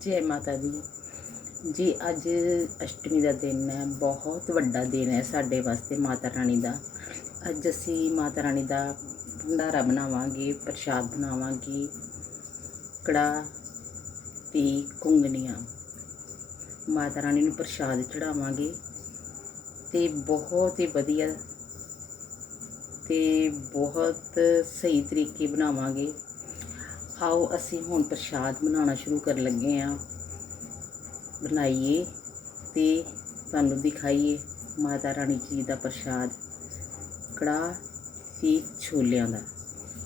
ਜੈ ਮਾਤਾ ਦੀ। ਜੀ, ਅੱਜ ਅਸ਼ਟਮੀ ਦਾ ਦਿਨ ਹੈ, ਬਹੁਤ ਵੱਡਾ ਦਿਨ ਹੈ ਸਾਡੇ ਵਾਸਤੇ ਮਾਤਾ ਰਾਣੀ ਦਾ। ਅੱਜ ਅਸੀਂ ਮਾਤਾ ਰਾਣੀ ਦਾ ਭੰਡਾਰਾ ਬਣਾਵਾਂਗੇ, ਪ੍ਰਸ਼ਾਦ ਬਣਾਵਾਂਗੇ ਕੜਾ ਤੇ ਕੁੰਗਨੀਆਂ ਮਾਤਾ ਰਾਣੀ ਨੂੰ ਪ੍ਰਸ਼ਾਦ ਚੜਾਵਾਂਗੇ ਤੇ ਬਹੁਤ ਹੀ ਵਧੀਆ ਤੇ ਬਹੁਤ ਸਹੀ ਤਰੀਕੇ ਬਣਾਵਾਂਗੇ। ਆਓ ਅਸੀਂ ਹੁਣ ਪ੍ਰਸ਼ਾਦ ਬਣਾਉਣਾ ਸ਼ੁਰੂ ਕਰਨ ਲੱਗੇ ਹਾਂ। ਬਣਾਈਏ ਤੇ ਤੁਹਾਨੂੰ ਦਿਖਾਈਏ ਮਾਤਾ ਰਾਣੀ ਜੀ ਦਾ ਪ੍ਰਸ਼ਾਦ। ਕੜਾਹ ਤੇ ਛੋਲਿਆਂ ਦਾ।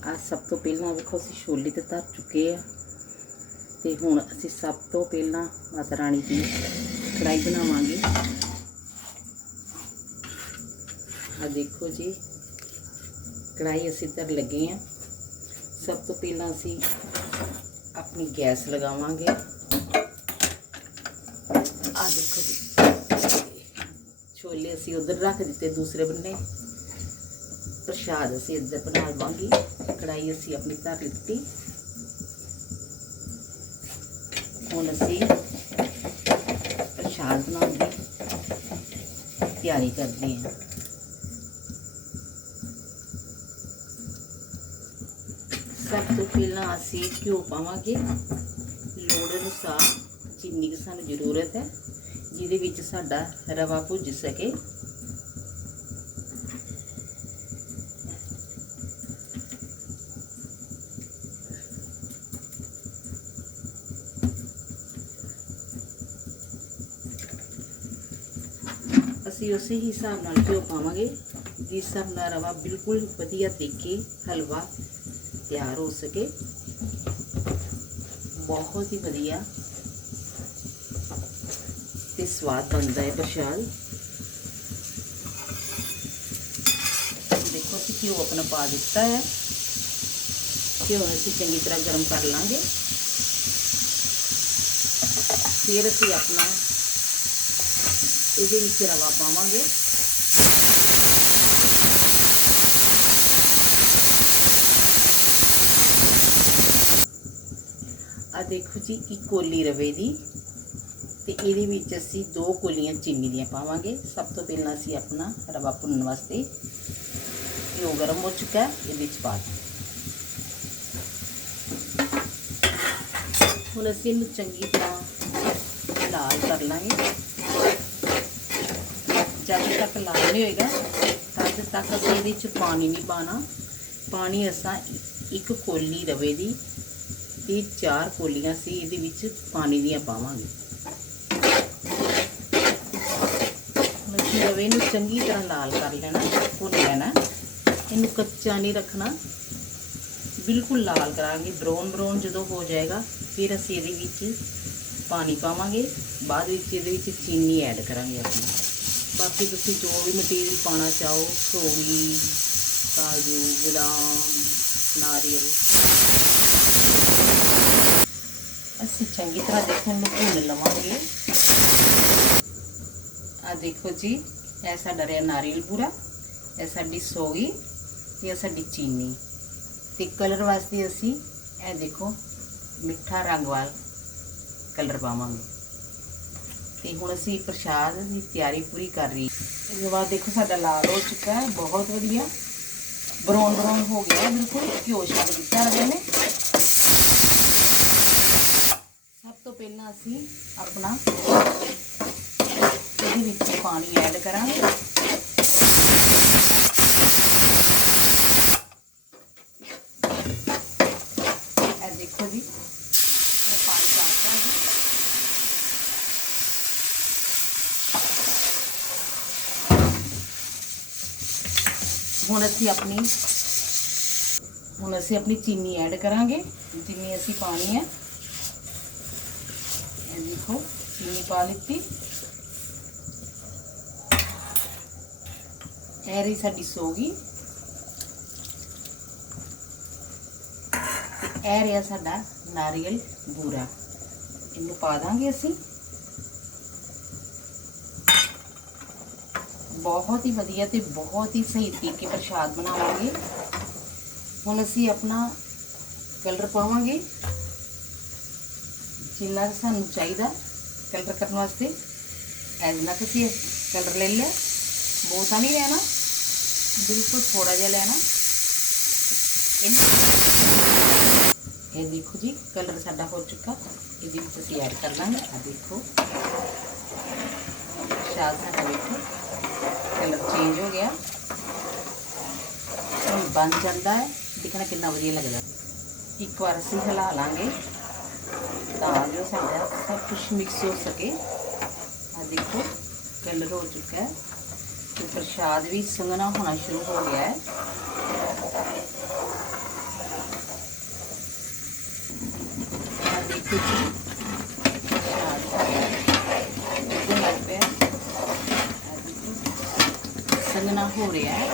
ਆ ਸਭ ਤੋਂ ਪਹਿਲਾਂ ਵੇਖੋ, ਅਸੀਂ ਛੋਲੇ ਤੇ ਧਰ ਚੁੱਕੇ ਆ। ਤੇ ਹੁਣ ਅਸੀਂ ਸਭ ਤੋਂ ਪਹਿਲਾਂ ਮਾਤਾ ਰਾਣੀ ਦੀ ਕੜਾਈ ਬਣਾਵਾਂਗੇ। ਆ ਦੇਖੋ ਜੀ ਕੜਾਈ ਅਸੀਂ ਧਰ ਲੱਗੇ ਆ ਸਭ ਤੋਂ ਪਹਿਲਾਂ ਅਸੀਂ ਆਪਣੀ ਗੈਸ ਲਗਾਵਾਂਗੇ ਆ ਦੇਖੋ ਜੀ ਛੋਲੇ ਅਸੀਂ ਉਧਰ ਰੱਖ ਦਿੱਤੇ ਦੂਸਰੇ ਬੰਨੇ ਪ੍ਰਸ਼ਾਦ ਅਸੀਂ ਇੱਧਰ ਬਣਾ ਲਵਾਂਗੇ ਕੜਾਈ ਅਸੀਂ ਆਪਣੀ ਧਰ ਲਿੱਤੀ ਹੁਣ ਅਸੀਂ ਪ੍ਰਸ਼ਾਦ ਬਣਾਉਣ ਦੀ ਤਿਆਰੀ ਕਰਦੇ ਹਾਂ ਸਭ ਤੋਂ ਪਹਿਲਾਂ ਅਸੀਂ ਘਿਓ ਪਾਵਾਂਗੇ ਲੋੜ ਅਨੁਸਾਰ ਜਿੰਨੀ ਕੁ ਸਾਨੂੰ ਜ਼ਰੂਰਤ ਹੈ ਜਿਹਦੇ ਵਿੱਚ ਸਾਡਾ ਰਵਾ ਭੁੱਜ ਸਕੇ ਅਸੀਂ ਉਸੇ ਹੀ ਹਿਸਾਬ ਨਾਲ ਘਿਓ ਪਾਵਾਂਗੇ ਜਿਸ ਹਿਸਾਬ ਨਾਲ ਰਵਾ ਬਿਲਕੁਲ ਵਧੀਆ ਤਰੀਕੇ ਹਲਵਾ ਤਿਆਰ ਹੋ ਸਕੇ ਬਹੁਤ ਹੀ ਵਧੀਆ ਤੇ ਸਵਾਦ ਬਣਦਾ ਹੈ ਪ੍ਰਸ਼ਾਦ ਦੇਖੋ ਅਸੀਂ ਘਿਓ ਆਪਣਾ ਪਾ ਦਿੱਤਾ ਹੈ ਘਿਓ ਨੂੰ ਅਸੀਂ ਚੰਗੀ ਤਰ੍ਹਾਂ ਗਰਮ ਕਰ ਲਾਂਗੇ ਫਿਰ ਅਸੀਂ ਆਪਣਾ ਇਹਦੇ ਵਿੱਚ ਰਵਾ ਪਾਵਾਂਗੇ ਆ ਦੇਖੋ ਜੀ, ਇੱਕ ਕੋਲੀ ਰਵੇ ਦੀ ਤੇ ਇਹਦੇ ਵਿੱਚ ਅਸੀਂ ਦੋ ਕੋਲੀਆਂ ਚੀਨੀ ਦੀਆਂ ਪਾਵਾਂਗੇ। ਸਭ ਤੋਂ ਪਹਿਲਾਂ ਅਸੀਂ ਆਪਣਾ ਰਵਾ ਭੁੰਨਣ ਵਾਸਤੇ ਘਿਓ ਗਰਮ ਹੋ ਚੁੱਕਾ ਹੈ, ਇਹਦੇ ਵਿੱਚ ਪਾ ਦਿਓ। ਹੁਣ ਅਸੀਂ ਇਹਨੂੰ ਚੰਗੀ ਤਰ੍ਹਾਂ ਲਾਲ ਕਰ ਲਾਂਗੇ। ਜਦ ਤੱਕ ਲਾਲ ਨਹੀਂ ਹੋਏਗਾ, ਤਦ ਤੱਕ ਅਸੀਂ ਇਹਦੇ ਵਿੱਚ ਪਾਣੀ ਨਹੀਂ ਪਾਣਾ ਪਾਣੀ ਅਸਾਂ ਇੱਕ ਕੋਲੀ ਰਵੇ ਦੀ ਇਹ ਚਾਰ ਕੋਲੀਆਂ ਸੀ, ਇਹਦੇ ਵਿੱਚ ਪਾਣੀ ਦੀਆਂ ਪਾਵਾਂਗੇ। ਮੱਛੀ ਰਵੇ ਨੂੰ ਚੰਗੀ ਤਰ੍ਹਾਂ ਲਾਲ ਕਰ ਲੈਣਾ, ਭੁੰਨ ਲੈਣਾ। ਇਹਨੂੰ ਕੱਚਾ ਨਹੀਂ ਰੱਖਣਾ। ਬਿਲਕੁਲ ਲਾਲ ਕਰਾਂਗੇ ਬਰਾਊਨ ਬਰਾਊਨ ਜਦੋਂ ਹੋ ਜਾਏਗਾ, ਫਿਰ ਅਸੀਂ ਇਹਦੇ ਵਿੱਚ ਪਾਣੀ ਪਾਵਾਂਗੇ। ਬਾਅਦ ਵਿੱਚ ਇਹਦੇ ਵਿੱਚ ਚੀਨੀ ਐਡ ਕਰਾਂਗੇ ਆਪਣੀ ਬਾਕੀ ਤੁਸੀਂ ਜੋ ਵੀ ਮਟੀਰੀਅਲ ਪਾਣਾ ਚਾਹੋ ਸੋਗੀ ਕਾਜੂ, ਬਦਾਮ, ਨਾਰੀਅਲ। ਅਸੀਂ ਚੰਗੀ ਤਰ੍ਹਾਂ ਦੇਖੋ ਇਹਨੂੰ ਭੁੰਨ ਲਵਾਂਗੇ। ਆ ਦੇਖੋ ਜੀ, ਇਹ ਸਾਡਾ ਰਿਹਾ ਨਾਰੀਅਲ ਪੂਰਾ, ਇਹ ਸਾਡੀ ਸੋਗੀ ਤੇ ਇਹ ਸਾਡੀ ਚੀਨੀ। ਤੇ ਕਲਰ ਵਾਸਤੇ ਅਸੀਂ ਇਹ ਦੇਖੋ, ਮਿੱਠਾ ਰੰਗ ਵਾਲ ਕਲਰ ਪਾਵਾਂਗੇ। ਤੇ ਹੁਣ ਅਸੀਂ ਪ੍ਰਸ਼ਾਦ ਦੀ ਤਿਆਰੀ ਪੂਰੀ ਕਰ ਰਹੀ ਇਸ ਤੋਂ ਬਾਅਦ ਦੇਖੋ, ਸਾਡਾ ਲਾਲ ਹੋ ਚੁੱਕਾ ਹੈ, ਬਹੁਤ ਵਧੀਆ। ਬਰਾਊਨ ਬਰਾਊਨ ਹੋ ਗਿਆ, ਬਿਲਕੁਲ ਘਿਓ ਛੱਡ ਦਿੱਤਾ ਰਵੇ ਨੇ। ਤੋਂ ਪਹਿਲਾਂ ਅਸੀਂ ਆਪਣਾ ਇਹਦੇ ਵਿੱਚ ਪਾਣੀ ਐਡ ਕਰਾਂਗੇ ਇਹ ਦੇਖੋ ਜੀ ਮੈਂ ਪਾਣੀ ਪਾਤਾ ਹੈ ਹੁਣ ਅਸੀਂ ਆਪਣੀ ਹੁਣ ਅਸੀਂ ਆਪਣੀ ਚੀਨੀ ਐਡ ਕਰਾਂਗੇ ਜਿੰਨੀ ਅਸੀਂ ਪਾਣੀ ਹੈ ਇਹ ਦੇਖੋ ਚੀਨੀ ਪਾ ਲਿੱਤੀ ਇਹ ਰਹੀ ਸਾਡੀ ਸੋਗੀ ਤੇ ਇਹ ਰਿਹਾ ਸਾਡਾ ਨਾਰੀਅਲ ਬੂਰਾ ਇਹਨੂੰ ਪਾ ਦਾਂਗੇ ਅਸੀਂ ਬਹੁਤ ਹੀ ਵਧੀਆ ਤੇ ਬਹੁਤ ਹੀ ਸਹੀ ਤਰੀਕੇ ਪ੍ਰਸ਼ਾਦ ਬਣਾਵਾਂਗੇ ਹੁਣ ਅਸੀਂ ਆਪਣਾ ਕਲਰ ਪਾਵਾਂਗੇ ਜਿੰਨਾ ਕੁ ਸਾਨੂੰ ਚਾਹੀਦਾ ਕਲਰ ਕਰਨ ਵਾਸਤੇ ਐਨਾ ਕੁ ਅਸੀਂ ਕਲਰ ਲੈ ਲਿਆ ਬਹੁਤਾ ਨਹੀਂ ਲੈਣਾ ਬਿਲਕੁਲ ਥੋੜਾ ਜਿਹਾ ਲੈਣਾ ਇਹਨੂੰ- ਇਹ ਦੇਖੋ ਜੀ ਕਲਰ ਸਾਡਾ ਹੋ ਚੁੱਕਾ ਇਹਦੇ ਵਿੱਚ ਅਸੀਂ ਐਡ ਕਰ ਲਾਂਗੇ ਆ ਦੇਖੋ ਸ਼ਾਲ ਸਾਡਾ ਦੇਖੋ ਕਲਰ ਚੇਂਜ ਹੋ ਗਿਆ ਹੁਣ ਬਣ ਜਾਂਦਾ ਹੈ ਦੇਖਣਾ ਕਿੰਨਾ ਵਧੀਆ ਲੱਗਦਾ ਇੱਕ ਵਾਰ ਅਸੀਂ ਹਿਲਾ ਲਾਂਗੇ दाल से आया सब कुछ मिक्स हो सके। और देखो कलर हो चुका है। तो प्रसाद भी संगना होना शुरू हो गया है। हाँ, देखो जी। हाँ, हो रहा है।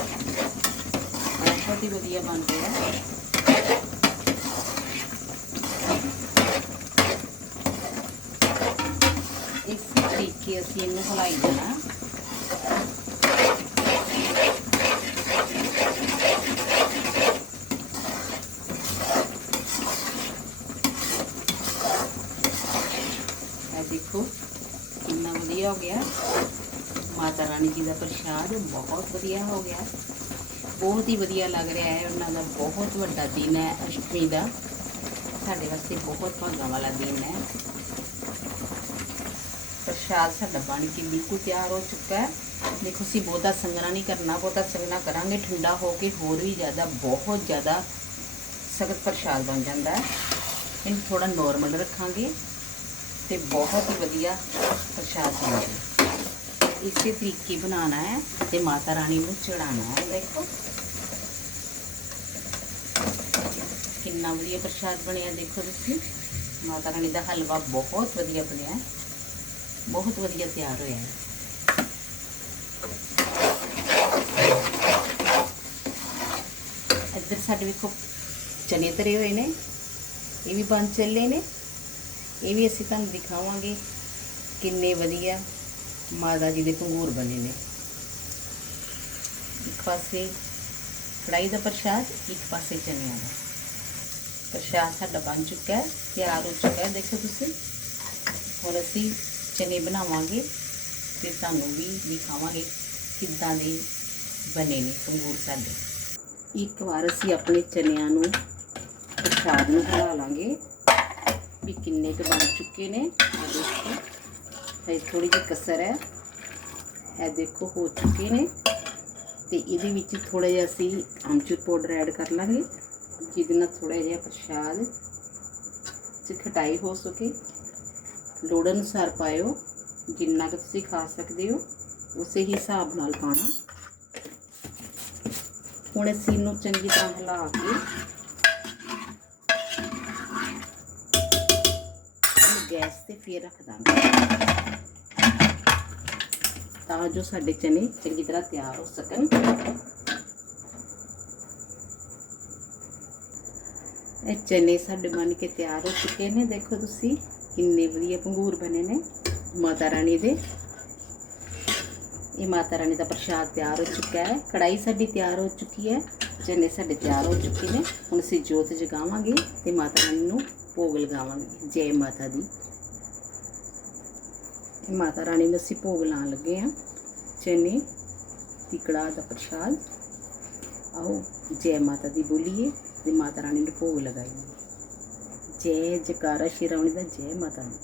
बहुत ही वजिया बन रहा है। ਇਸ ਤਰੀਕੇ ਅਸੀਂ ਇਹਨੂੰ ਹਲਾਈ ਦੇਣਾ ਇਹ ਦੇਖੋ ਕਿੰਨਾ ਵਧੀਆ ਹੋ ਗਿਆ ਮਾਤਾ ਰਾਣੀ ਜੀ ਦਾ ਪ੍ਰਸ਼ਾਦ ਬਹੁਤ ਵਧੀਆ ਹੋ ਗਿਆ ਬਹੁਤ ਹੀ ਵਧੀਆ ਲੱਗ ਰਿਹਾ ਹੈ ਉਹਨਾਂ ਦਾ ਬਹੁਤ ਵੱਡਾ ਦਿਨ ਹੈ ਅਸ਼ਟਮੀ ਦਾ ਸਾਡੇ ਵਾਸਤੇ ਬਹੁਤ ਭਾਗਾਂ ਵਾਲਾ ਦਿਨ ਹੈ ਪ੍ਰਸ਼ਾਦ ਸਾਡਾ ਬਣ ਕੇ ਬਿਲਕੁਲ ਤਿਆਰ ਹੋ ਚੁੱਕਾ ਹੈ ਦੇਖੋ ਅਸੀਂ ਬਹੁਤਾ ਸੰਗਣਾ ਨਹੀਂ ਕਰਨਾ ਬਹੁਤਾ ਸੰਗਣਾ ਕਰਾਂਗੇ ਠੰਡਾ ਹੋ ਕੇ ਹੋਰ ਵੀ ਜ਼ਿਆਦਾ ਬਹੁਤ ਜ਼ਿਆਦਾ ਸਖਤ ਪ੍ਰਸ਼ਾਦ ਬਣ ਜਾਂਦਾ ਹੈ ਇਹਨੂੰ ਥੋੜਾ ਨੋਰਮਲ ਰੱਖਾਂਗੇ ਤੇ ਬਹੁਤ ਹੀ ਵਧੀਆ ਪ੍ਰਸ਼ਾਦ ਬਣੇਗਾ ਇਸੇ ਤਰੀਕੇ ਬਣਾਉਣਾ ਹੈ ਤੇ ਮਾਤਾ ਰਾਣੀ ਨੂੰ ਚੜਾਉਣਾ ਹੈ ਦੇਖੋ ਕਿੰਨਾ ਵਧੀਆ ਪ੍ਰਸ਼ਾਦ ਬਣਿਆ ਦੇਖੋ ਤੁਸੀਂ ਮਾਤਾ ਰਾਣੀ ਦਾ ਹਲਵਾ ਬਹੁਤ ਵਧੀਆ ਬਣਿਆ ਹੈ ਬਹੁਤ ਵਧੀਆ ਤਿਆਰ ਹੋਇਆ ਹੈ ਇੱਧਰ ਸਾਡੇ ਵੇਖੋ ਚਨੇ ਤਰੇ ਹੋਏ ਨੇ ਇਹ ਵੀ ਬਣ ਚੱਲੇ ਨੇ ਇਹ ਵੀ ਅਸੀਂ ਤੁਹਾਨੂੰ ਦਿਖਾਵਾਂਗੇ ਕਿੰਨੇ ਵਧੀਆ ਮਾਤਾ ਜੀ ਦੇ ਪੰਗੂਰ ਬਣੇ ਨੇ ਇੱਕ ਪਾਸੇ ਕੜਾਈ ਦਾ ਪ੍ਰਸ਼ਾਦ ਇੱਕ ਪਾਸੇ ਚਨਿਆਂ ਦਾ ਪ੍ਰਸ਼ਾਦ ਸਾਡਾ ਬਣ ਚੁੱਕਾ ਹੈ ਤਿਆਰ ਹੋ ਚੁੱਕਾ ਹੈ ਦੇਖੋ ਤੁਸੀਂ ਹੁਣ ਅਸੀਂ ਚਨੇ ਬਣਾਵਾਂਗੇ ਤੇ ਤੁਹਾਨੂੰ ਵੀ ਦਿਖਾਵਾਂਗੇ ਕਿੱਦਾਂ ਦੇ ਬਣੇ ਨੇ ਪੰਗੂਰ ਸਾਡੇ। ਇੱਕ ਵਾਰ ਅਸੀਂ ਆਪਣੇ ਚਨਿਆਂ ਨੂੰ ਪ੍ਰਸ਼ਾਦ ਨੂੰ ਹਿਲਾ ਲਾਂਗੇ ਵੀ ਕਿੰਨੇ ਕੁ ਬਣ ਚੁੱਕੇ ਨੇ। ਇਹ ਦੇਖੋ ਇਹ ਥੋੜੀ ਜਿਹੀ ਕਸਰ ਹੈ। ਇਹ ਦੇਖੋ, ਹੋ ਚੁੱਕੇ ਨੇ ਤੇ ਇਹਦੇ ਵਿੱਚ ਥੋੜਾ ਜਿਹਾ ਅਸੀਂ ਅਮਚੂਰ ਪਾਊਡਰ ਐਡ ਕਰ ਲਾਂਗੇ ਜਿਹਦੇ ਨਾਲ ਥੋੜਾ ਜਿਹਾ ਪ੍ਰਸ਼ਾਦ ਚ ਖਟਾਈ ਹੋ ਸਕੇ। ਲੋੜ ਅਨੁਸਾਰ ਪਾਇਓ, ਜਿੰਨਾ ਕੁ ਤੁਸੀਂ ਖਾ ਸਕਦੇ ਹੋ, ਉਸੇ ਹਿਸਾਬ ਨਾਲ ਪਾਣਾ ਹੁਣ ਅਸੀਂ ਇਹਨੂੰ ਚੰਗੀ ਤਰ੍ਹਾਂ ਹਿਲਾ ਕੇ ਇਹਨੂੰ ਗੈਸ ਤੇ ਫੇਰ ਰੱਖ ਦਾਂਗੇ। ਤਾਂ ਜੋ ਸਾਡੇ ਚਨੇ ਚੰਗੀ ਤਰ੍ਹਾਂ ਤਿਆਰ ਹੋ ਸਕਣ। ਇਹ ਚਨੇ ਸਾਡੇ ਬਣ ਕੇ ਤਿਆਰ ਹੋ ਚੁੱਕੇ ਨੇ, ਦੇਖੋ ਤੁਸੀਂ। ਕਿੰਨੇ ਵਧੀਆ ਪੰਗੂਰ ਬਣੇ ਨੇ ਮਾਤਾ ਰਾਣੀ ਦੇ। ਇਹ ਮਾਤਾ ਰਾਣੀ ਦਾ ਪ੍ਰਸ਼ਾਦ ਤਿਆਰ ਹੋ ਚੁੱਕਾ ਹੈ। ਕੜਾਈ ਸਾਡੀ ਤਿਆਰ ਹੋ ਚੁੱਕੀ ਹੈ। ਚਨੇ ਸਾਡੇ ਤਿਆਰ ਹੋ ਚੁੱਕੇ ਨੇ। ਹੁਣ ਅਸੀਂ ਜੋਤ ਜਗਾਵਾਂਗੇ ਤੇ ਮਾਤਾ ਰਾਣੀ ਨੂੰ ਭੋਗ ਲਗਾਵਾਂਗੇ। ਜੈ ਮਾਤਾ ਦੀ। ਇਹ ਮਾਤਾ ਰਾਣੀ ਨੂੰ ਅਸੀਂ ਭੋਗ ਲਾਉਣ ਲੱਗੇ ਹਾਂ। ਚਨੇ ਦੀ ਕੜਾਹ ਦਾ ਪ੍ਰਸ਼ਾਦ। ਆਓ ਜੈ ਮਾਤਾ ਦੀ ਬੋਲੀਏ ਤੇ ਮਾਤਾ ਰਾਣੀ ਨੂੰ ਭੋਗ ਲਗਾਈਏ। జయ జయకార శ్రీరామునిద జయ మాతాను